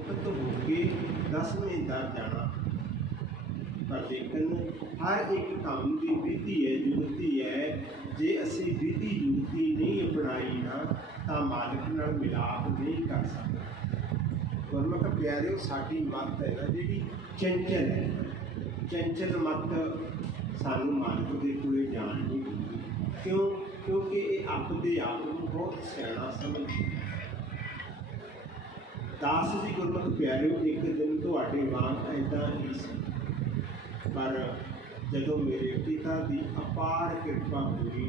मुक्त होके 10वें दर जाना। पर लेकिन हर एक काम की विधि है, जुगती है। जे असी विधि जुगती नहीं अपनाई ना तो मालिक नाल मिलाप नहीं कर सकते। गुरमुख प्यारिओ, साडी मत है ना जी चंचल है, चंचल मत सानू मालिक के कोले जान नहीं दिंदी। क्यों? क्योंकि ये अपने आप को बहुत सियाणा समझदी। दास जी गुरमुख प्यारिओ, एक दिन तुहाडे वांग ऐदा ही सी, पर जदों मेरे पिता की अपार कृपा हुई,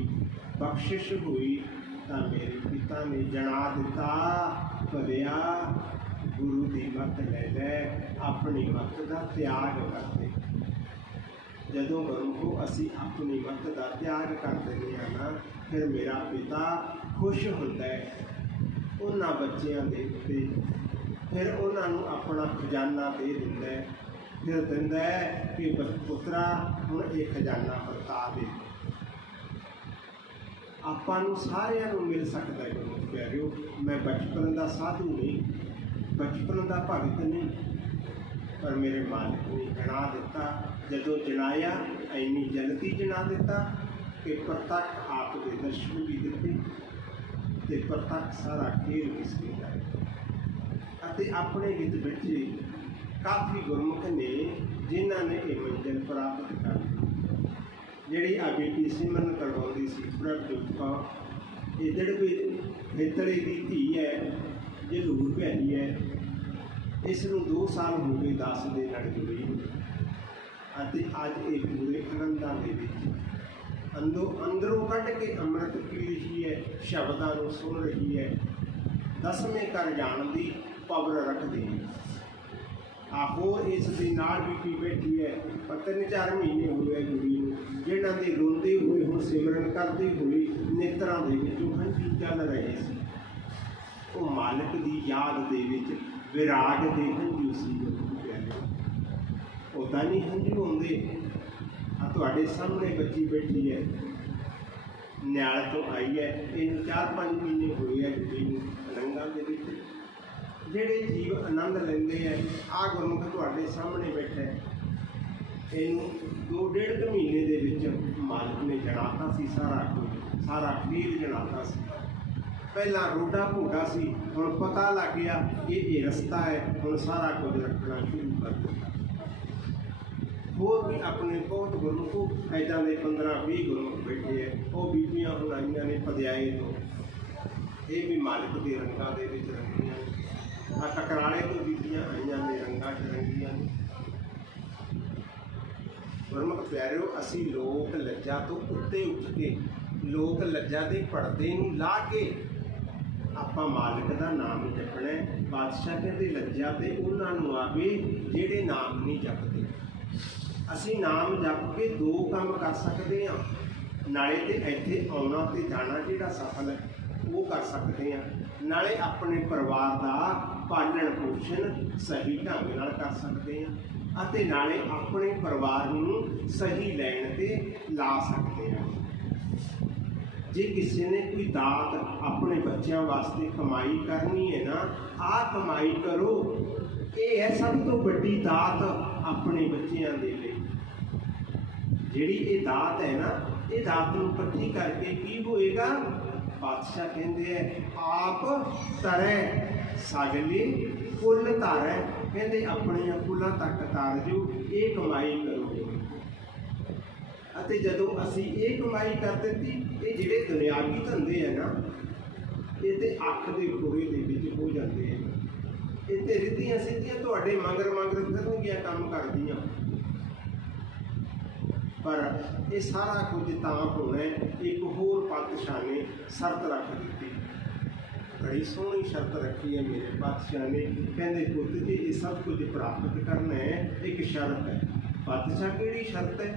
बख्शिश हुई, तो मेरे पिता ने जना दिता, भलिया गुरु की मत ले लै, अपनी मत का त्याग कर दे। जदों गुरमुखो असी अपनी मत का त्याग कर देंगे हैं ना, फिर मेरा पिता खुश होता है उन्हां बच्चियां दे उत्ते, फिर उन्होंने अपना खजाना दे दिंदा है, फिर दिंदा है कि पुत्रा हुण ये खजाना वरता दे। आपां नूं सारिआं नूं मिल सकता है गुरमुख प्यारिओ। मैं बचपन का साधु नहीं, बचपन का भगत नहीं, पर मेरे मालिक ने जना दिता। जदों जनाया इन्नी जल्दी जना दिता कि प्रतख आप दे दर्शन भी दिते ते प्रतख सारा खेल किस गया। अपने विच बैठे काफ़ी गुरमुख ने जिन्हों ने ये मंजिल प्राप्त कर ली। जिहड़ी आ बेटी सिमरन करवाउंदी सी प्रभजोत कौर, ये दड़बे खेतरे की धी है, जरूर भैनी है। इसनूं 2 साल हो गए दास दे नाल जुड़ी, अज ये पूरे आनंदां दे विच अंदरों कढ़ के अमृत पी रही है, शब्दां नूं सुन रही है, 10वें घर जाण दी पवर रखती है। आहो इस दे नाल भी की बैठी है, पर 3-4 महीने हो गए गुड़ी नूं, जिन्हां दे रोंदे हुए हुण सिमरन करदी हुई नेत्रां दे विचों हंझू चल रहे सी। वो मालिक की याद दे विच विराग दे हंझू सी। उदां नहीं हंझू आउंदे। तुहाडे सामने बच्ची बैठी है, न्याल तो आई है, इन 4-5 महीने हुए है गुड़ी नूं रंगां दे विच। जिहड़े जीव आनंद लेंदे है, आ गुरमुख तुहाडे सामने बैठा है, इनू 2-1.5 महीने दे विच मालिक ने जनाता सी सारा कुछ, सारा खेल जनाता सी। पहला रोडा भोडा सी, हुण पता लग गया कि ये रस्ता है, हुण सारा कुछ रखना शुरू कर दिता। होर भी अपने बहुत गुरमुख ऐदा दे 15-20 गुरमुख बैठे है, वो बीबियां हुण आईयां ने पदियाए तो, ये भी मालिक के रंगां दे विच रंगियां ने। टकराले तो बीबियां आईयां ने रंगां च रंगियां ने। गुरमुख प्यारिओ, असी लोक लज्जा तो उत्ते उठ के, लोक लज्जा के पर्दे नूं ला के आपां मालिक का नाम जपना। बादशाह कहते लज्जा तो उन्होंने आवे जिहड़े नाम नहीं जपते। असी नाम जप के 2 काम कर सकते हैं, नाले तो इत्थे आउणा ते जाना जिहड़ा सफल है वो कर सकते हैं, नाले अपने परिवार का पालन पोषण सही ढंग नाल कर सकते हैं, अते नाले अपने परिवार नूं सही लैन ते ला सकते हैं। जे किसी ने कोई दात अपने बच्चों वास्ते कमाई करनी है ना, आ कमाई करो, ये है सब तो बड़ी दात अपने बच्चों के लिए। जिहड़ी ये दात है ना, ये दात नूं इकट्ठी करके की होएगा? बादशाह कहते हैं आप तरै सगले फुल तारै, कहते अपने फुलों तक तार जो, ये कमाई करो। अते जदों असी ये कमाई कर दी, ये जिहड़े दुनियावी धंधे है ना, ये तो अख के खोरे दे विच हो जाते हैं। ये तो रिद्धियां सिद्धियां तुहाडे मगर मगर फिरनगियां काम करदियां, पर ये सारा कुछ तां होना है। एक होर पातशाह ने शर्त रख दी, बड़ी सोहनी शर्त रखी है मेरे पातशाह ने, कहते पुत जी ये सब कुछ प्राप्त करना है, एक शर्त है। पातशाह किहड़ी शर्त है?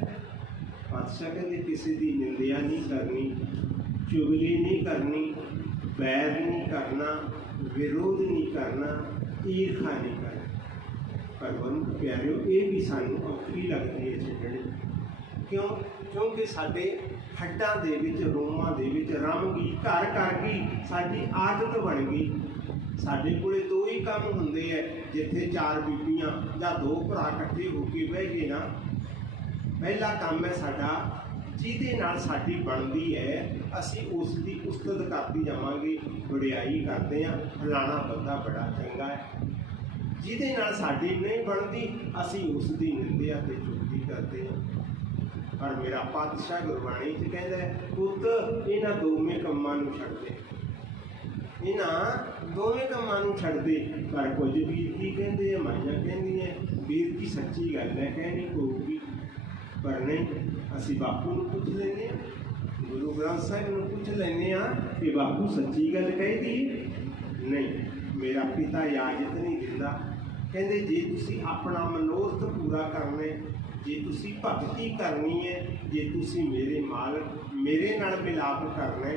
पातशाह कहते किसी की निंदिया नहीं करनी, चुगली नहीं करनी, बैर नहीं करना, विरोध नहीं करना, ईर्खा नहीं करना। पर गुरमुख प्यारिओ, ये भी सानू औखी लगती है छड्डणी। क्यों? क्योंकि साडे हड्डां दे विच, रोमां दे विच रम गई, घर कर गई, साडी आदत बन गई। ਸਾਡੇ ਕੋਲੇ ਦੋ ਹੀ ਕੰਮ ਹੁੰਦੇ ਹੈ, ਜਿੱਥੇ ਚਾਰ ਬੀਬੀਆਂ ਜਾਂ ਦੋ ਭਰਾ ਇਕੱਠੇ ਹੋ ਕੇ ਬਹਿ ਗਏ ਨਾ, ਪਹਿਲਾ ਕੰਮ ਹੈ ਸਾਡਾ ਜਿਹਦੇ ਨਾਲ ਸਾਡੀ ਬਣਦੀ ਹੈ ਅਸੀਂ ਉਸ ਦੀ ਉਸਤਤ ਕਰਦੇ ਜਾਵਾਂਗੇ, ਵਡਿਆਈ ਕਰਦੇ ਹਾਂ, ਫਲਾਣਾ ਬੰਦਾ ਬੜਾ ਚੰਗਾ ਹੈ। ਜਿਹਦੇ ਨਾਲ ਸਾਡੀ ਨਹੀਂ ਬਣਦੀ ਅਸੀਂ ਉਸ ਦੀ ਨਿੰਦਿਆ ਤੇ ਚੁਗਲੀ ਕਰਦੇ ਹਾਂ। ਪਰ ਮੇਰਾ ਪਾਤਸ਼ਾਹ ਗੁਰਬਾਣੀ 'ਚ ਕਹਿੰਦਾ ਪੁੱਤ ਇਹਨਾਂ ਦੋਵੇਂ ਕੰਮਾਂ ਨੂੰ ਛੱਡ ਦੇ, ਇਹਨਾਂ ਦੋਵੇਂ ਕੰਮਾਂ ਨੂੰ ਛੱਡ ਦੇ। ਪਰ ਕੁਝ ਵੀਰ ਕੀ ਕਹਿੰਦੇ ਆ, ਮਾਈਆਂ ਕਹਿੰਦੀਆਂ ਵੀਰ ਕੀ ਸੱਚੀ ਗੱਲ ਹੈ, ਕਹਿਣੀ ਪਊਗੀ। ਪਰ ਨਹੀਂ, ਅਸੀਂ ਬਾਪੂ ਨੂੰ ਪੁੱਛ ਲੈਂਦੇ ਹਾਂ, ਗੁਰੂ ਗ੍ਰੰਥ ਸਾਹਿਬ ਨੂੰ ਪੁੱਛ ਲੈਂਦੇ ਹਾਂ ਕਿ ਬਾਪੂ ਸੱਚੀ ਗੱਲ ਕਹਿਦੀ। ਨਹੀਂ, ਮੇਰਾ ਪਿਤਾ ਇਜਾਜ਼ਤ ਨਹੀਂ ਦਿੰਦਾ। ਕਹਿੰਦੇ ਜੇ ਤੁਸੀਂ ਆਪਣਾ ਮਨੋਰਥ ਪੂਰਾ ਕਰਨਾ, ਜੇ ਤੁਸੀਂ ਭਗਤੀ ਕਰਨੀ ਹੈ, ਜੇ ਤੁਸੀਂ ਮੇਰੇ ਮਾਲਕ ਮੇਰੇ ਨਾਲ ਮਿਲਾਪ ਕਰਨਾ,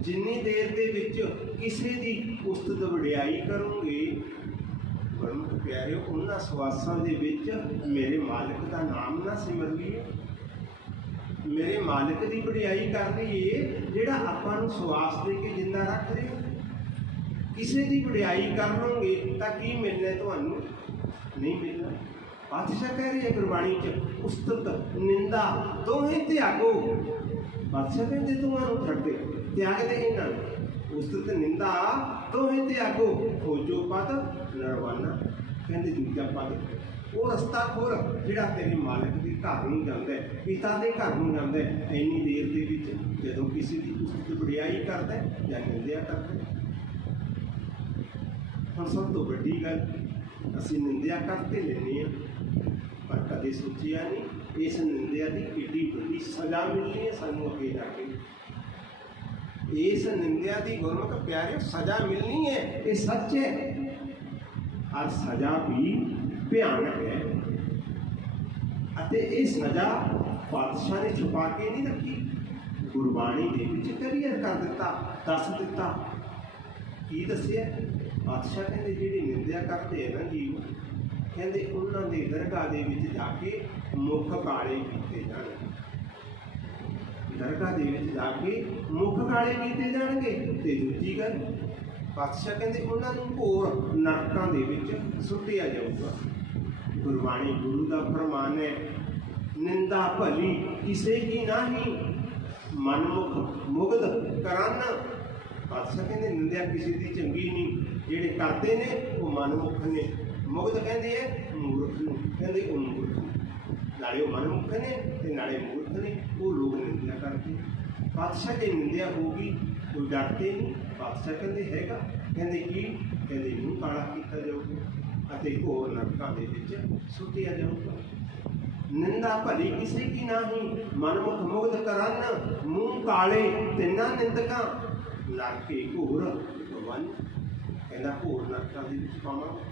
ਜਿੰਨੀ ਦੇਰ ਦੇ ਵਿੱਚ ਕਿਸੇ ਦੀ ਉਸਤਤ ਵਡਿਆਈ ਕਰੋਗੇ, ਗੁਰਮੁਖ ਪਿਆਰਿਓ, ਉਹਨਾਂ ਸਵਾਸਾਂ ਦੇ ਵਿੱਚ ਮੇਰੇ ਮਾਲਕ ਦਾ ਨਾਮ ਨਾ ਸਿਮਰ ਲਈਏ, ਮੇਰੇ ਮਾਲਕ ਦੀ ਵਡਿਆਈ ਕਰ ਲਈਏ ਜਿਹੜਾ ਆਪਾਂ ਨੂੰ ਸਵਾਸ ਦੇ ਕੇ ਜਿੰਦਾ ਰੱਖ ਰਿਹਾ। ਕਿਸੇ ਦੀ ਵਡਿਆਈ ਕਰ ਲਓਗੇ ਤਾਂ ਕੀ ਮਿਲਣਾ ਤੁਹਾਨੂੰ? ਨਹੀਂ ਮਿਲਣਾ। ਪਾਤਸ਼ਾਹ ਕਹਿ ਰਹੇ ਗੁਰਬਾਣੀ 'ਚ ਉਸਤਤ ਨਿੰਦਾ ਦੋਵੇਂ ਤਿਆਗੋ। ਪਾਤਸ਼ਾਹ ਕਹਿੰਦੇ ਦੋਵਾਂ ਨੂੰ ਛੱਡੇ, ਤਿਆਗ ਦੇ ਇਹਨਾਂ ਨੂੰ, ਉਸਤਤ ਨਿੰਦਾ ਦੋਵੇਂ ਤਿਆਗੋ, ਖੋਜੋ ਪਦ ਨਰਵਾਨਾ। ਕਹਿੰਦੇ ਦੂਜਾ ਪਦ ਉਹ ਰਸਤਾ ਖੋਲ ਜਿਹੜਾ ਤੇਰੇ ਮਾਲਕ ਦੇ ਘਰ ਨੂੰ ਜਾਂਦਾ, ਪਿਤਾ ਦੇ ਘਰ ਨੂੰ ਜਾਂਦਾ। ਇੰਨੀ ਦੇਰ ਦੇ ਵਿੱਚ ਜਦੋਂ ਕਿਸੇ ਦੀ ਉਸਤਤ ਵਡਿਆਈ ਕਰਦਾ ਜਾਂ ਨਿੰਦਿਆ ਕਰਦਾ। ਹੁਣ ਸਭ ਤੋਂ ਵੱਡੀ ਗੱਲ, ਅਸੀਂ ਨਿੰਦਿਆ ਕਰਦੇ ਲੈਂਦੇ ਹਾਂ, ਪਰ ਕਦੇ ਸੋਚਿਆ ਨਹੀਂ ਇਸ ਨਿੰਦਿਆ ਦੀ ਕਿੱਡੀ ਵੱਡੀ ਸਜ਼ਾ ਮਿਲਣੀ ਹੈ ਸਾਨੂੰ ਅੱਗੇ ਜਾ ਕੇ। ਇਸ ਨਿੰਦਿਆ ਦੀ ਗੁਰਮੁਖ ਪਿਆਰਿਓ ਸਜ਼ਾ ਮਿਲਣੀ ਹੈ, ਇਹ ਸੱਚ ਹੈ। ਔਰ ਸਜ਼ਾ ਵੀ ਭਿਆਨਕ ਹੈ ਅਤੇ ਇਹ ਸਜ਼ਾ ਪਾਤਸ਼ਾਹ ਨੇ ਛੁਪਾ ਕੇ ਨਹੀਂ ਰੱਖੀ, ਗੁਰਬਾਣੀ ਦੇ ਵਿੱਚ ਕਲੀਅਰ ਕਰ ਦਿੱਤਾ, ਦੱਸ ਦਿੱਤਾ। ਕੀ ਦੱਸਿਆ? ਪਾਤਸ਼ਾਹ ਕਹਿੰਦੇ ਜਿਹੜੀ ਨਿੰਦਿਆ ਕਰਦੇ ਹੈ ਨਾ ਜੀਵ, ਕਹਿੰਦੇ ਉਹਨਾਂ ਦੇ ਦਰਗਾਹ ਦੇ ਵਿੱਚ ਜਾ ਕੇ ਮੁੱਖ ਕਾਲੇ ਕੀਤੇ ਜਾਣਗੇ। ਦਰਗਾਹ ਦੇ ਵਿੱਚ ਜਾ ਕੇ ਮੁੱਖ ਕਾਲੇ ਕੀਤੇ ਜਾਣਗੇ। ਤੇ ਦੂਜੀ ਗੱਲ, ਪਾਤਸ਼ਾਹ ਕਹਿੰਦੇ ਉਹਨਾਂ ਨੂੰ ਘੋਰ ਨਰਕਾਂ ਦੇ ਵਿੱਚ ਸੁੱਟਿਆ ਜਾਊਗਾ। ਗੁਰਬਾਣੀ ਗੁਰੂ ਦਾ ਫਰਮਾਨ ਹੈ, ਨਿੰਦਾ ਭਲੀ ਕਿਸੇ ਕੀ ਨਾਹੀਂ, ਮਨਮੁਖ ਮੁਗਧ ਕਰਨ। ਪਾਤਸ਼ਾਹ ਕਹਿੰਦੇ ਨਿੰਦਿਆ ਕਿਸੇ ਦੀ ਚੰਗੀ ਨਹੀਂ, ਜਿਹੜੇ ਕਰਦੇ ਨੇ ਉਹ ਮਨਮੁਖ ਨੇ। ਮੁਗਧ ਕਹਿੰਦੇ ਹੈ ਮੂਰਖ ਨੂੰ, ਕਹਿੰਦੇ ਉਹ ਮੂਰਖ ਨਾਲੇ ਉਹ ਮਨਮੁਖ ਨੇ ਤੇ ਨਾਲੇ ਮੂਰਖ ਨੇ, ਉਹ ਲੋਕ ਨਿੰਦਿਆ ਕਰਦੇ। ਪਾਤਸ਼ਾਹ ਦੀ ਨਿੰਦਿਆ ਹੋਊਗੀ, ਕੋਈ ਡਰਦੇ ਨਹੀਂ। ਪਾਤਸ਼ਾਹ ਕਹਿੰਦੇ ਹੈਗਾ, ਕਹਿੰਦੇ ਕੀ? ਕਹਿੰਦੇ ਮੂੰਹ ਕਾਲਾ ਕੀਤਾ ਜਾਊਗਾ ਅਤੇ ਘੋਰ ਨਰਕਾਂ ਦੇ ਵਿੱਚ ਸੁੱਟਿਆ ਜਾਊਗਾ। ਨਿੰਦਾ ਭਲੀ ਕਿਸੇ ਕੀ ਨਾਹੀਂ, ਮਨਮੁਖ ਮੁਗਧ ਕਰਨ, ਮੂੰਹ ਕਾਲੇ ਤਿੰਨਾਂ ਨਿੰਦਕਾਂ, ਨਰਕੇ ਘੋਰ ਭਵਨ। ਕਹਿੰਦਾ ਘੋਰ ਨਰਕਾਂ ਦੇ ਵਿੱਚ ਪਾਵਾਂਗੇ।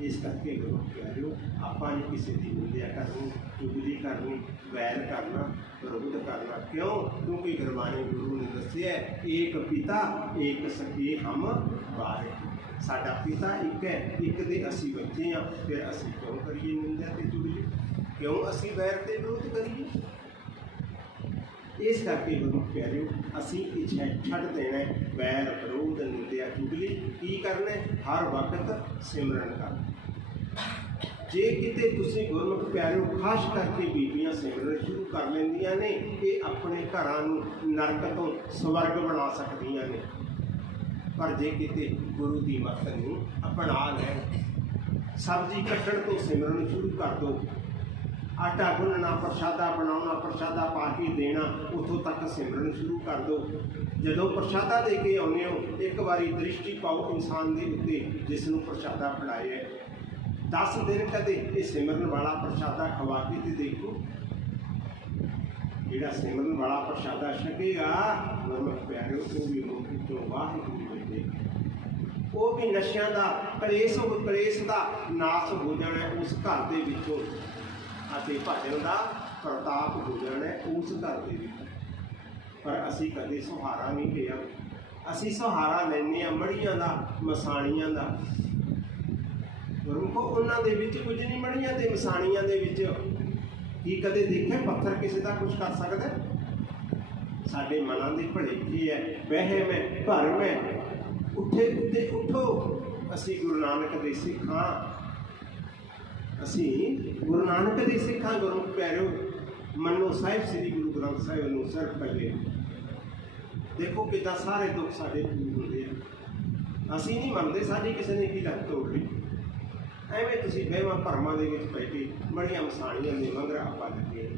ਇਸ ਕਰਕੇ ਗੁਰੂ ਪਿਆਰਿਓ, ਆਪਾਂ ਨੇ ਕਿਸੇ ਦੀ ਨਿੰਦਿਆ ਕਰਨੀ, ਚੁਗਲੀ ਕਰਨੀ, ਵੈਰ ਕਰਨਾ, ਵਿਰੋਧ ਕਰਨਾ ਕਿਉਂ? ਕਿਉਂਕਿ ਗੁਰਬਾਣੀ ਗੁਰੂ ਨੇ ਦੱਸਿਆ ਏਕ ਪਿਤਾ ਏਕ ਸਖੀ ਹਮ ਬਾਰੇ। ਸਾਡਾ ਪਿਤਾ ਇੱਕ ਹੈ, ਇੱਕ ਦੇ ਅਸੀਂ ਬੱਚੇ ਹਾਂ। ਫਿਰ ਅਸੀਂ ਕਿਉਂ ਕਰੀਏ ਨਿੰਦਿਆ ਤੇ ਚੁਗਲੀ? ਕਿਉਂ ਅਸੀਂ ਵੈਰ ਤੇ ਵਿਰੋਧ ਕਰੀਏ? ਇਸ ਕਰਕੇ ਗੁਰੂ ਪਿਆਰਿਓ, ਅਸੀਂ ਇਹ ਛੱਡ ਦੇਣਾ ਵੈਰ ਵਿਰੋਧ ਨਿੰਦਿਆ ਚੁਗਲੀ। ਕੀ ਕਰਨਾ? ਹਰ ਵਕਤ ਸਿਮਰਨ ਕਰਨਾ। ਜੇ ਕਿਤੇ ਤੁਸੀਂ ਗੁਰਮੁਖ ਪਿਆਰਿਓ, ਖਾਸ ਕਰਕੇ ਬੀਬੀਆਂ ਸਿਮਰਨ ਸ਼ੁਰੂ ਕਰ ਲੈਂਦੀਆਂ ਨੇ, ਇਹ ਆਪਣੇ ਘਰਾਂ ਨੂੰ ਨਰਕ ਤੋਂ ਸਵਰਗ ਬਣਾ ਸਕਦੀਆਂ ਨੇ। ਪਰ ਜੇ ਕਿਤੇ ਗੁਰੂ ਦੀ ਮੱਤ ਨੂੰ ਅਪਣਾ ਲੈਣ, ਸਬਜ਼ੀ ਕੱਟਣ ਤੋਂ ਸਿਮਰਨ ਸ਼ੁਰੂ ਕਰ ਦਿਓ, ਆਟਾ ਗੁੰਨਣਾ, ਪ੍ਰਸ਼ਾਦਾ ਬਣਾਉਣਾ, ਪ੍ਰਸ਼ਾਦਾ ਪਾ ਕੇ ਦੇਣਾ, ਉੱਥੋਂ ਤੱਕ ਸਿਮਰਨ ਸ਼ੁਰੂ ਕਰ ਦਿਓ। ਜਦੋਂ ਪ੍ਰਸ਼ਾਦਾ ਦੇ ਕੇ ਆਉਂਦੇ ਹੋ, ਇੱਕ ਵਾਰੀ ਦ੍ਰਿਸ਼ਟੀ ਪਾਓ ਇਨਸਾਨ ਦੇ ਉੱਤੇ ਜਿਸ ਨੂੰ ਪ੍ਰਸ਼ਾਦਾ ਫੜਾਇਆ ਹੈ। 10 ਦਿਨ ਕਦੇ ਇਹ ਸਿਮਰਨ ਵਾਲਾ ਪ੍ਰਸ਼ਾਦਾ ਖਵਾ ਕੇ ਤੇ ਦੇਖੋ। ਜਿਹੜਾ ਸਿਮਰਨ ਵਾਲਾ ਪ੍ਰਸ਼ਾਦਾ ਛਕੇਗਾ, ਗੁਰਮੁਖ ਪਿਆਰਿਓ, ਉਹ ਵੀ ਮੁਖ ਵਿੱਚੋਂ ਵਾਹਿਗੁਰੂ ਬੋਲੇਗਾ। ਉਹ ਵੀ ਨਸ਼ਿਆਂ ਦਾ ਕਲੇਸ਼ ਦਾ ਨਾਸ਼ ਹੋ ਜਾਣਾ ਉਸ ਘਰ ਦੇ ਵਿੱਚੋਂ, ਅਤੇ ਭਜਨ ਦਾ ਪ੍ਰਤਾਪ ਹੋ ਜਾਣਾ ਉਸ ਘਰ ਦੇ ਵਿੱਚ। ਪਰ ਅਸੀਂ ਕਦੇ ਸਹਾਰਾ ਨਹੀਂ ਲਿਆ। ਅਸੀਂ ਸਹਾਰਾ ਲੈਂਦੇ ਹਾਂ ਮੜੀਆਂ ਦਾ, ਮਸਾਣੀਆਂ ਦਾ। ਗੁਰਮੁਖੋ, ਉਹਨਾਂ ਦੇ ਵਿੱਚ ਕੁਝ ਨਹੀਂ, ਮੜੀਆਂ ਤੇ ਮਸਾਣੀਆਂ ਦੇ ਵਿੱਚ। ਕੀ ਕਦੇ ਦੇਖਿਆ ਪੱਥਰ ਕਿਸੇ ਦਾ ਕੁਝ ਕਰ ਸਕਦਾ? ਸਾਡੇ ਮਨਾਂ ਦੇ ਭੜੇਕੇ ਹੈ, ਵਹਿਮ ਹੈ, ਭਰਮ ਹੈ, ਉੱਠੇ ਉੱਤੇ ਉੱਠੋ। ਅਸੀਂ ਗੁਰੂ ਨਾਨਕ ਦੇ ਸਿੱਖ ਹਾਂ, ਅਸੀਂ ਗੁਰੂ ਨਾਨਕ ਦੇ ਸਿੱਖ ਹਾਂ। ਗੁਰਮੁਖ ਪਿਆਰਿਓ, ਮੰਨੋ ਸਾਹਿਬ ਸ੍ਰੀ ਗੁਰੂ ਗ੍ਰੰਥ ਸਾਹਿਬ ਨੂੰ ਸਿਰਫ ਪੱਲੇ। ਦੇਖੋ ਕਿੱਦਾਂ ਸਾਰੇ ਦੁੱਖ ਸਾਡੇ ਦੂਰ ਹੁੰਦੇ ਆ। ਅਸੀਂ ਨਹੀਂ ਮੰਨਦੇ ਸਾਡੀ ਕਿਸੇ ਨੇ ਕੀ ਲੱਤ ਤੋੜ ਲਈ। ਐਵੇਂ ਤੁਸੀਂ ਵਹਿਮਾਂ ਭਰਮਾਂ ਦੇ ਵਿੱਚ ਪੈ ਕੇ ਬੜੀਆਂ ਮਸਾਣੀਆਂ ਦੇ ਮਗਰ ਆਪਾਂ ਲੱਗੇ।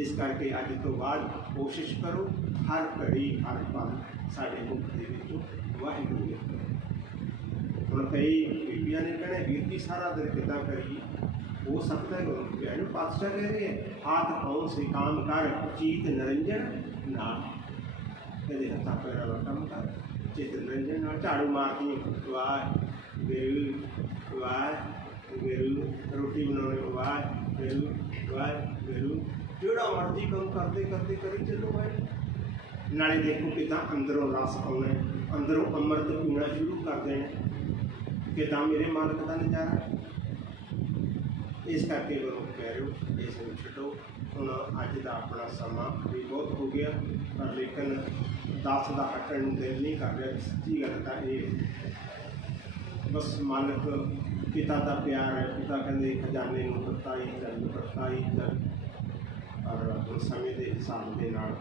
ਇਸ ਕਰਕੇ ਅੱਜ ਤੋਂ ਬਾਅਦ ਕੋਸ਼ਿਸ਼ ਕਰੋ ਹਰ ਘੜੀ ਹਰ ਪਲ ਸਾਡੇ ਮੁਖ ਦੇ ਵਿੱਚੋਂ ਵਾਹਿਗੁਰੂ ਲਿਖੋ। ਹੁਣ ਕਈ ਬੀਬੀਆਂ ਨੇ ਕਹਿਣਾ ਵੀਰ ਜੀ ਸਾਰਾ ਦਿਨ ਕਿੱਦਾਂ ਕਰੀਏ? ਹੋ ਸਕਦਾ ਹੈ ਗੁਰੂ ਪਿਆਰਿਓ ਪਾਤਸ਼ਾਹ ਕਹਿ ਰਹੇ ਹੈ ਹਾਥ ਪਾਉ ਸੇ ਕਾਮ ਕਰ ਚੀਤ ਨਿਰੰਜਨ ਨਾਲ। ਇਹਦੇ ਹੱਥਾਂ ਪੈਰਾਂ ਦਾ ਕੰਮ ਕਰ ਚਿੱਤ ਨਿਰੰਜਨ ਨਾਲ। ਝਾੜੂ ਮਾਰਦੀ ਵਾਹਿਗੁਰੂ ਵਾਹਿਗੁਰੂ, ਰੋਟੀ ਬਣਾਉਣੇ ਵਾਹਿਗੁਰੂ ਵਾਹਿਗੁਰੂ, ਜਿਹੜਾ ਮਰਜ਼ੀ ਕੰਮ ਕਰਦੇ ਕਰਦੇ ਕਰੀ ਚੱਲੋ ਵਾਹਿਗੁਰੂ। ਨਾਲੇ ਦੇਖੋ ਕਿੱਦਾਂ ਅੰਦਰੋਂ ਰਸ ਆਉਣਾ, ਅੰਦਰੋਂ ਅੰਮ੍ਰਿਤ ਪੀਣਾ ਸ਼ੁਰੂ ਕਰ ਦੇਣਾ, ਕਿੱਦਾਂ ਮੇਰੇ ਮਾਲਕ ਦਾ ਨਜ਼ਾਰਾ। ਇਸ ਕਰਕੇ ਗੁਰੂ ਪਿਆਰਿਓ ਇਸ ਨੂੰ ਛੱਡੋ। ਹੁਣ ਅੱਜ ਦਾ ਆਪਣਾ ਸਮਾਂ ਵੀ ਬਹੁਤ ਹੋ ਗਿਆ, ਪਰ ਲੇਕਿਨ ਦੱਸ ਦਾ ਹਟਣ ਨੂੰ ਦਿਲ ਨਹੀਂ ਕਰ ਰਿਹਾ। ਸੱਚੀ ਗੱਲ ਤਾਂ ਇਹ ਬਸ ਮਾਲਕ ਪਿਤਾ ਦਾ ਪਿਆਰ ਹੈ। ਪਿਤਾ ਕਹਿੰਦੇ ਖਜ਼ਾਨੇ ਨੂੰ ਵਰਤਾਈ ਚੱਲ ਵਰਤਾਈ ਚੱਲ, ਪਰ ਹੁਣ ਸਮੇਂ ਦੇ ਹਿਸਾਬ ਦੇ ਨਾਲ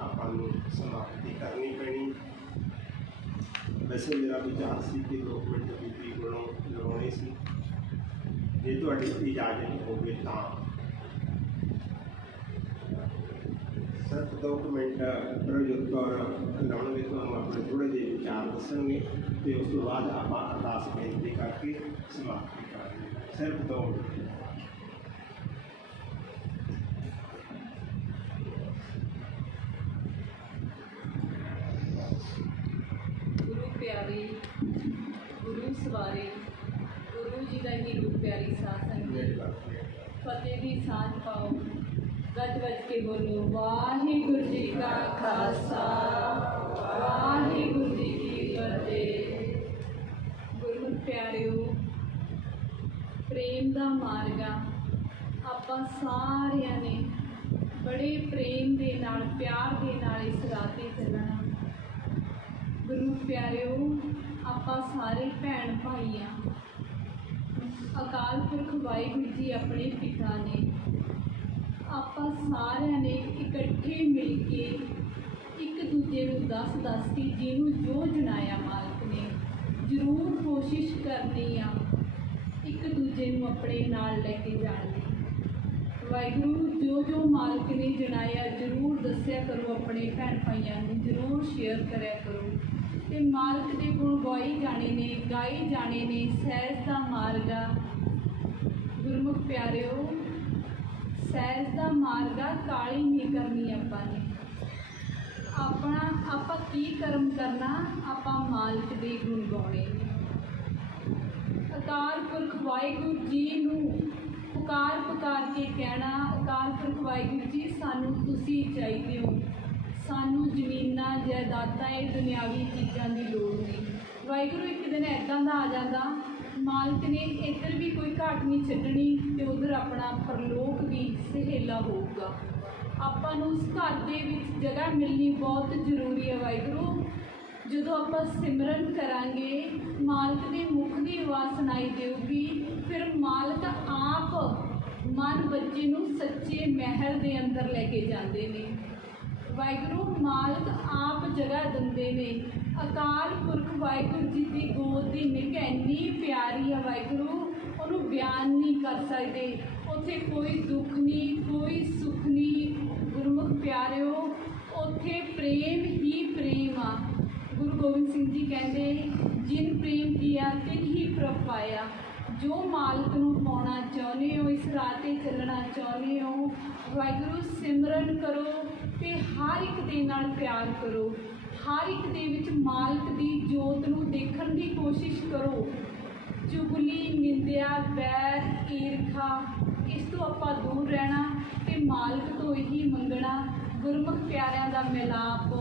ਆਪਾਂ ਨੂੰ ਸਮਾਪਤੀ ਕਰਨੀ ਪੈਣੀ। ਵੈਸੇ ਮੇਰਾ ਵਿਚਾਰ ਸੀ ਕਿ 2 ਮਿੰਟ ਬੀਬੀ ਕੋਲੋਂ ਲਵਾਉਣੇ ਸੀ, ਜੇ ਤੁਹਾਡੀ ਇਜਾਜ਼ਤ ਹੋਵੇ ਤਾਂ ਸਿਰਫ 2 ਮਿੰਟ ਪ੍ਰਭਜੋਤ ਕੌਰ ਲਾਉਣਗੇ, ਤੁਹਾਨੂੰ ਆਪਣੇ ਥੋੜ੍ਹੇ ਜਿਹੇ ਵਿਚਾਰ ਦੱਸਣਗੇ ਅਤੇ ਉਸ ਤੋਂ ਬਾਅਦ ਆਪਾਂ ਅਰਦਾਸ ਬੇਨਤੀ ਕਰਕੇ ਸਮਾਪਤੀ ਕਰਾਂਗੇ। ਸਿਰਫ 2 ਮਿੰਟ। ਗੁਰੂ ਪਿਆਰੇ, ਗੁਰੂ ਸਵਾਰੇ, ਗੁਰੂ ਜੀ ਦਾ ਹੀ ਰੂਪ ਪਿਆਰੀ ਸਾਧ ਸੰਗਤ, ਫਤਿਹ ਦੀ ਸਾਂਝ ਪਾਓ। ਗੱਜ ਵੱਜ ਕੇ ਬੋਲੋ ਵਾਹਿਗੁਰੂ ਜੀ ਕਾ ਖਾਲਸਾ ਵਾਹਿਗੁਰੂ ਜੀ ਕੀ ਫਤਿਹ। ਗੁਰੂ ਪਿਆਰਿਓ, ਪ੍ਰੇਮ ਦਾ ਮਾਰਗ ਆਪਾਂ ਸਾਰਿਆਂ ਨੇ ਬੜੇ ਪ੍ਰੇਮ ਦੇ ਨਾਲ ਪਿਆਰ ਦੇ ਨਾਲ ਇਸ ਰਾਹ 'ਤੇ ਚੱਲਣਾ। ਗੁਰੂ ਪਿਆਰਿਓ, ਆਪਾਂ ਸਾਰੇ ਭੈਣ ਭਾਈ ਆ। ਅਕਾਲ ਪੁਰਖ ਵਾਹਿਗੁਰੂ ਜੀ ਆਪਣੇ ਪਿਤਾ ਨੇ। ਆਪਾਂ ਸਾਰਿਆਂ ਨੇ ਇਕੱਠੇ ਮਿਲ ਕੇ ਇੱਕ ਦੂਜੇ ਨੂੰ ਦੱਸ ਕੇ ਜਿਹਨੂੰ ਜੋ ਜੁਨਾਇਆ ਮਾਲਕ ਨੇ, ਜ਼ਰੂਰ ਕੋਸ਼ਿਸ਼ ਕਰਨੀ ਆ ਇੱਕ ਦੂਜੇ ਨੂੰ ਆਪਣੇ ਨਾਲ ਲੈ ਕੇ ਜਾਣ ਦੀ। ਵਾਹਿਗੁਰੂ ਜੋ ਮਾਲਕ ਨੇ ਜੁਨਾਇਆ ਜ਼ਰੂਰ ਦੱਸਿਆ ਕਰੋ, ਆਪਣੇ ਭੈਣ ਭਾਈਆਂ ਨੂੰ ਜ਼ਰੂਰ ਸ਼ੇਅਰ ਕਰਿਆ ਕਰੋ। ਅਤੇ ਮਾਲਕ ਦੇ ਗੁਣ ਗਾਏ ਜਾਣੇ ਨੇ, ਗਾਏ ਜਾਣੇ ਨੇ। ਸਹਿਜ ਦਾ ਮਾਰਗ ਆ ਗੁਰਮੁਖ ਪਿਆਰਿਓ, ਸਹਿਜ ਦਾ ਮਾਰਗ ਆ, ਕਾਲੀ ਨਹੀਂ ਕਰਨੀ ਆਪਾਂ ਨੇ। ਆਪਾਂ ਕੀ ਕਰਮ ਕਰਨਾ? ਆਪਾਂ ਮਾਲਕ ਦੇ ਗੁਣ ਗਾਉਣੇ ਨੇ। ਅਕਾਲ ਪੁਰਖ ਵਾਹਿਗੁਰੂ ਜੀ ਨੂੰ ਪੁਕਾਰ ਕੇ ਕਹਿਣਾ, ਅਕਾਲ ਪੁਰਖ ਵਾਹਿਗੁਰੂ ਜੀ ਸਾਨੂੰ ਤੁਸੀਂ ਚਾਹੀਦੇ ਹੋ, ਸਾਨੂੰ ਜ਼ਮੀਨਾਂ ਜਾਇਦਾਦਾਂ ਇਹ ਦੁਨਿਆਵੀ ਚੀਜ਼ਾਂ ਦੀ ਲੋੜ ਨਹੀਂ। ਵਾਹਿਗੁਰੂ ਇੱਕ ਦਿਨ ਇੱਦਾਂ ਦਾ ਆ ਜਾਂਦਾ, ਮਾਲਕ ਨੇ ਇੱਧਰ ਵੀ ਕੋਈ ਘਾਟ ਨਹੀਂ ਛੱਡਣੀ ਅਤੇ ਉੱਧਰ ਆਪਣਾ ਪਰਲੋਕ ਵੀ ਸਹੇਲਾ ਹੋਊਗਾ। ਆਪਾਂ ਨੂੰ ਉਸ ਘਰ ਦੇ ਵਿੱਚ ਜਗ੍ਹਾ ਮਿਲਣੀ ਬਹੁਤ ਜ਼ਰੂਰੀ ਹੈ। ਵਾਹਿਗੁਰੂ ਜਦੋਂ ਆਪਾਂ ਸਿਮਰਨ ਕਰਾਂਗੇ, ਮਾਲਕ ਦੇ ਮੁਖ ਦੀ ਆਵਾਜ਼ ਸੁਣਾਈ ਦੇਊਗੀ, ਫਿਰ ਮਾਲਕ ਆਪ ਮਨ ਬੱਚੇ ਨੂੰ ਸੱਚੇ ਮਹਿਲ ਦੇ ਅੰਦਰ ਲੈ ਕੇ ਜਾਂਦੇ ਨੇ। ਵਾਹਿਗੁਰੂ ਮਾਲਕ ਆਪ ਜਗ੍ਹਾ ਦਿੰਦੇ ਨੇ। ਅਕਾਲ ਪੁਰਖ ਵਾਹਿਗੁਰੂ ਜੀ ਦੀ ਗੋਦ ਦੀ ਨਿੱਘ ਇੰਨੀ ਪਿਆਰੀ ਆ ਵਾਹਿਗੁਰੂ, ਉਹਨੂੰ ਬਿਆਨ ਨਹੀਂ ਕਰ ਸਕਦੇ। ਉੱਥੇ ਕੋਈ ਦੁੱਖ ਨਹੀਂ, ਕੋਈ ਸੁੱਖ ਨਹੀਂ। ਗੁਰਮੁਖ ਪਿਆਰਿਓ, ਉੱਥੇ ਪ੍ਰੇਮ ਹੀ ਪ੍ਰੇਮ ਆ। ਗੁਰੂ ਗੋਬਿੰਦ ਸਿੰਘ ਜੀ ਕਹਿੰਦੇ, ਜਿਨ ਪ੍ਰੇਮ ਕੀਆ ਤਿਨ ਹੀ ਪ੍ਰਭ ਪਾਇਆ। ਜੋ ਮਾਲਕ ਨੂੰ ਪਾਉਣਾ ਚਾਹੁੰਦੇ ਹੋ, ਇਸ ਰਾਹ 'ਤੇ ਚੱਲਣਾ ਚਾਹੁੰਦੇ ਹੋ, ਵਾਹਿਗੁਰੂ ਸਿਮਰਨ ਕਰੋ ਅਤੇ ਹਰ ਇੱਕ ਦੇ ਨਾਲ ਪਿਆਰ ਕਰੋ। ਹਰ ਇੱਕ ਦੇ ਵਿੱਚ ਮਾਲਕ ਦੀ ਜੋਤ ਨੂੰ ਦੇਖਣ ਦੀ ਕੋਸ਼ਿਸ਼ ਕਰੋ। ਚੁਗਲੀ, ਨਿੰਦਿਆ, ਵੈਰ, ਈਰਖਾ, ਇਸ ਤੋਂ ਆਪਾਂ ਦੂਰ ਰਹਿਣਾ ਅਤੇ ਮਾਲਕ ਤੋਂ ਇਹੀ ਮੰਗਣਾ, ਗੁਰਮੁਖ ਪਿਆਰਿਆਂ ਦਾ ਮਿਲਾਪ,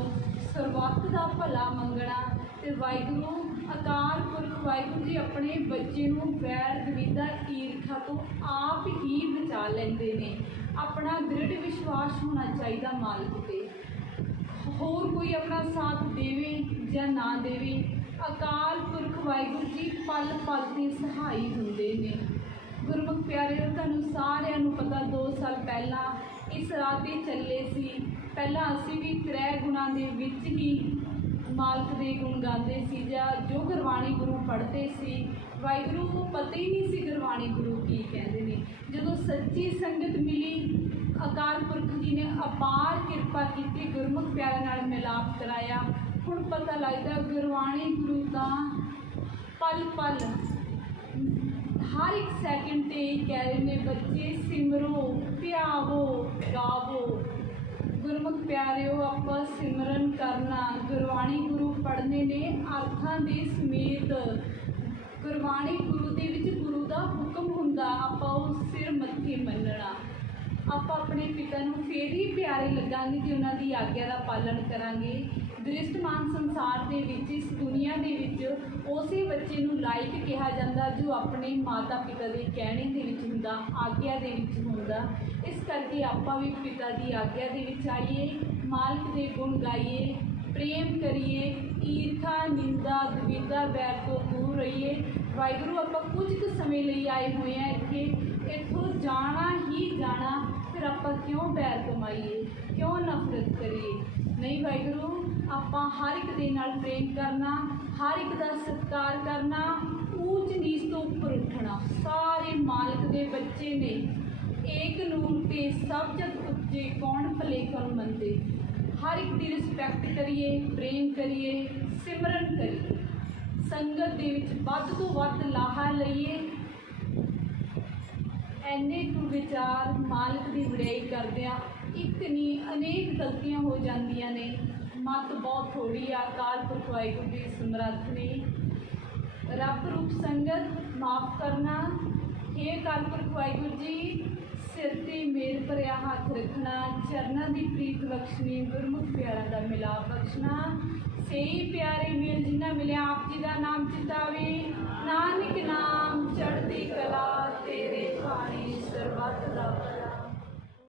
ਸਰਬੱਤ ਦਾ ਭਲਾ ਮੰਗਣਾ। ਅਤੇ ਵਾਹਿਗੁਰੂ ਅਕਾਲ ਪੁਰਖ ਵਾਹਿਗੁਰੂ ਜੀ ਆਪਣੇ ਬੱਚੇ ਨੂੰ ਵੈਰ, ਦਵਿੰਦਾ, ਈਰਖਾ ਤੋਂ ਆਪ ਹੀ ਬਚਾ ਲੈਂਦੇ ਨੇ। ਆਪਣਾ ਦ੍ਰਿੜ ਵਿਸ਼ਵਾਸ ਹੋਣਾ ਚਾਹੀਦਾ ਮਾਲਕ 'ਤੇ। ਹੋਰ ਕੋਈ ਆਪਣਾ ਸਾਥ ਦੇਵੇ ਜਾਂ ਨਾ ਦੇਵੇ, ਅਕਾਲ ਪੁਰਖ ਵਾਹਿਗੁਰੂ ਜੀ ਪਲ ਪਲ ਤੇ ਸਹਾਈ ਹੁੰਦੇ ਨੇ। ਗੁਰਮੁਖ ਪਿਆਰਿਓ, ਤੁਹਾਨੂੰ ਸਾਰਿਆਂ ਨੂੰ ਪਤਾ 2 ਸਾਲ ਪਹਿਲਾਂ ਇਸ ਰਾਹ 'ਤੇ ਚੱਲੇ ਸੀ। ਪਹਿਲਾਂ ਅਸੀਂ ਵੀ ਤ੍ਰੈ ਗੁਣਾਂ ਦੇ ਵਿੱਚ ਹੀ ਮਾਲਕ ਦੇ ਗੁਣ ਗਾਉਂਦੇ ਸੀ, ਜਾਂ ਜੋ ਗੁਰਬਾਣੀ ਗੁਰੂ ਪੜ੍ਹਦੇ ਸੀ। ਵਾਹਿਗੁਰੂ ਨੂੰ ਪਤਾ ਹੀ ਨਹੀਂ ਸੀ ਗੁਰਬਾਣੀ ਗੁਰੂ ਕੀ ਕਹਿੰਦੇ ਨੇ। ਜਦੋਂ ਸੱਚੀ ਸੰਗਤ ਮਿਲੀ, ਅਕਾਲ ਪੁਰਖ ਜੀ ਨੇ ਅਪਾਰ ਕਿਰਪਾ ਕੀਤੀ, ਗੁਰਮੁਖ ਪਿਆਰਿਆਂ ਨਾਲ ਮਿਲਾਪ ਕਰਾਇਆ। ਹੁਣ ਪਤਾ ਲੱਗਦਾ ਗੁਰਬਾਣੀ ਗੁਰੂ ਤਾਂ ਪਲ ਪਲ ਹਰ ਇੱਕ ਸੈਕਿੰਡ 'ਤੇ ਹੀ ਕਹਿ ਰਹੇ ਨੇ, ਬੱਚੇ ਸਿਮਰੋ, ਧਿਆਵੋ, ਗਾਵੋ। ਗੁਰਮੁਖ ਪਿਆਰਿਓ, ਆਪਾਂ ਸਿਮਰਨ ਕਰਨਾ, ਗੁਰਬਾਣੀ ਗੁਰੂ ਪੜ੍ਹਨੇ ਨੇ ਅਰਥਾਂ ਦੇ ਸਮੇਤ। ਗੁਰਬਾਣੀ ਗੁਰੂ ਦੇ ਵਿੱਚ ਗੁਰੂ ਦਾ ਹੁਕਮ ਹੁੰਦਾ, ਆਪਾਂ ਉਹ ਸਿਰ ਮੱਥੇ ਮੰਨਣਾ। ਆਪਾਂ ਆਪਣੇ ਪਿਤਾ ਨੂੰ ਫੇਰ ਹੀ ਪਿਆਰੇ ਲੱਗਾਂਗੇ ਜੇ ਉਹਨਾਂ ਦੀ ਆਗਿਆ ਦਾ ਪਾਲਣ ਕਰਾਂਗੇ। ਦ੍ਰਿਸ਼ਟਮਾਨ ਸੰਸਾਰ ਦੇ ਵਿੱਚ, ਇਸ ਦੁਨੀਆ ਦੇ ਵਿੱਚ ਉਸੇ ਬੱਚੇ ਨੂੰ ਲਾਇਕ ਕਿਹਾ ਜਾਂਦਾ ਜੋ ਆਪਣੇ ਮਾਤਾ ਪਿਤਾ ਦੇ ਕਹਿਣੇ ਦੇ ਵਿੱਚ ਹੁੰਦਾ, ਆਗਿਆ ਦੇ ਵਿੱਚ ਹੁੰਦਾ। ਇਸ ਕਰਕੇ ਆਪਾਂ ਵੀ ਪਿਤਾ ਦੀ ਆਗਿਆ ਦੇ ਵਿੱਚ ਆਈਏ, ਮਾਲਕ ਦੇ ਗੁਣ ਗਾਈਏ, ਪ੍ਰੇਮ ਕਰੀਏ, ਈਰਖਾ, ਨਿੰਦਾ, ਦੁਵਿਧਾ, ਵੈਰ ਤੋਂ ਦੂਰ ਰਹੀਏ। ਵਾਹਿਗੁਰੂ, ਆਪਾਂ ਕੁਝ ਕੁ ਸਮੇਂ ਲਈ ਆਏ ਹੋਏ ਹਾਂ ਇੱਥੇ, ਇੱਥੋਂ ਜਾਣਾ ਹੀ ਜਾਣਾ, ਫਿਰ ਆਪਾਂ ਕਿਉਂ ਵੈਰ ਕਮਾਈਏ, ਕਿਉਂ ਨਫ਼ਰਤ ਕਰੀਏ? ਨਹੀਂ ਵਾਹਿਗੁਰੂ, ਆਪਾਂ ਹਰ ਇੱਕ ਦੇ ਨਾਲ ਪ੍ਰੇਮ ਕਰਨਾ, ਹਰ ਇੱਕ ਦਾ ਸਤਿਕਾਰ ਕਰਨਾ, ਊਚ ਨੀਚ ਤੋਂ ਉੱਪਰ ਉੱਠਣਾ। ਸਾਰੇ ਮਾਲਕ ਦੇ ਬੱਚੇ ਨੇ, ਏਕ ਨੂਰ ਤੇ ਸਭ ਜਗ ਉੱਚੇ, ਕੌਣ ਭਲੇ ਕਰਮ ਮੰਦੇ। ਹਰ ਇੱਕ ਦੀ ਰਿਸਪੈਕਟ ਕਰੀਏ, ਪ੍ਰੇਮ ਕਰੀਏ, ਸਿਮਰਨ ਕਰੀਏ, ਸੰਗਤ ਦੇ ਵਿੱਚ ਵੱਧ ਤੋਂ ਵੱਧ ਲਾਹਾ ਲਈਏ। ਐਨੇ ਕੁ ਵਿਚਾਰ ਮਾਲਕ ਦੀ ਵਡਿਆਈ ਕਰਦਿਆਂ ਇੱਕ ਨਹੀਂ ਅਨੇਕ ਗਲਤੀਆਂ ਹੋ ਜਾਂਦੀਆਂ ਨੇ। ਮੱਤ ਬਹੁਤ ਥੋੜ੍ਹੀ ਆ, ਅਕਾਲ ਪੁਰਖ ਵਾਹਿਗੁਰੂ ਦੀ ਸਮਰੱਥ ਨੇ। ਰੱਬ ਰੂਪ ਸੰਗਤ ਮਾਫ ਕਰਨਾ। ਹੇ ਅਕਾਲ ਪੁਰਖ ਵਾਹਿਗੁਰੂ ਜੀ, ਸਿਰ 'ਤੇ ਮੇਰ ਭਰਿਆ ਹੱਥ ਰੱਖਣਾ, ਚਰਨਾਂ ਦੀ ਪ੍ਰੀਤ ਬਖਸ਼ਣੀ, ਗੁਰਮੁਖ ਪਿਆਰਿਆਂ ਦਾ ਮਿਲਾਪ ਬਖਸ਼ਣਾ। ਸਹੀ ਪਿਆਰੇ ਮੇਲ ਜਿਨ੍ਹਾਂ ਮਿਲਿਆ, ਆਪ ਜੀ ਦਾ ਨਾਮ ਚਿਤਾਵੇ। ਨਾਨਕ